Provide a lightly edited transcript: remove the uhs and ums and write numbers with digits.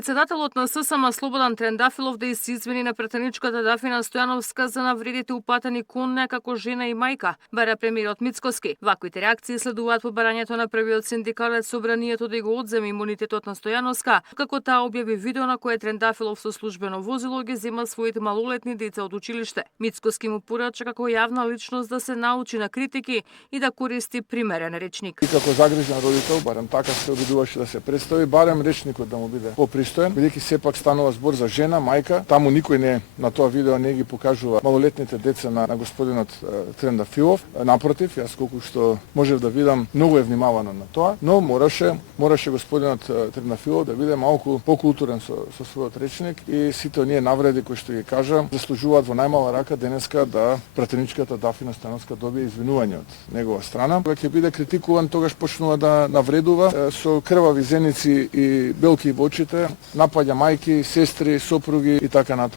Председателот на ССМ Слободан Трендафилов да се извини на пратеничката Дафина Стојановска за навредите упатени кон неа како жена и мајка, бара премиерот Мицкоски. Ваквите реакции следуваат по барањето на првиот синдикалец собранието да го одземе имунитетот на Стојановска, како таа објави видео на кое Трендафилов со службено возило ги зема своите малолетни деца од училиште. Мицкоски му порача како јавна личност да се научи на критики и да користи примерен речник. И како загрижен родител, барем така се обидуваше да се представи, барем речникот да му биде попристоен, бидејќи сепак станува збор за жена, мајка. Таму никој не на тоа видео не ги покажува малолетните деца на господинот Трендафилов. Напротив, јас колку што можев да видам, многу е внимавано на тоа, но мораше господинот Трендафилов да биде малку покултурен со својот речник и сите оние навреди кои што ги кажа заслужуваат во најмала рака денеска да пратеничката Дафина Стојановска добие извинување од негова страна. Кога ќе биде критикуван, тогаш почнува да навредува со крвави зеници и белки во очите, напаѓа мајки, сестри, сопруги и така натаму.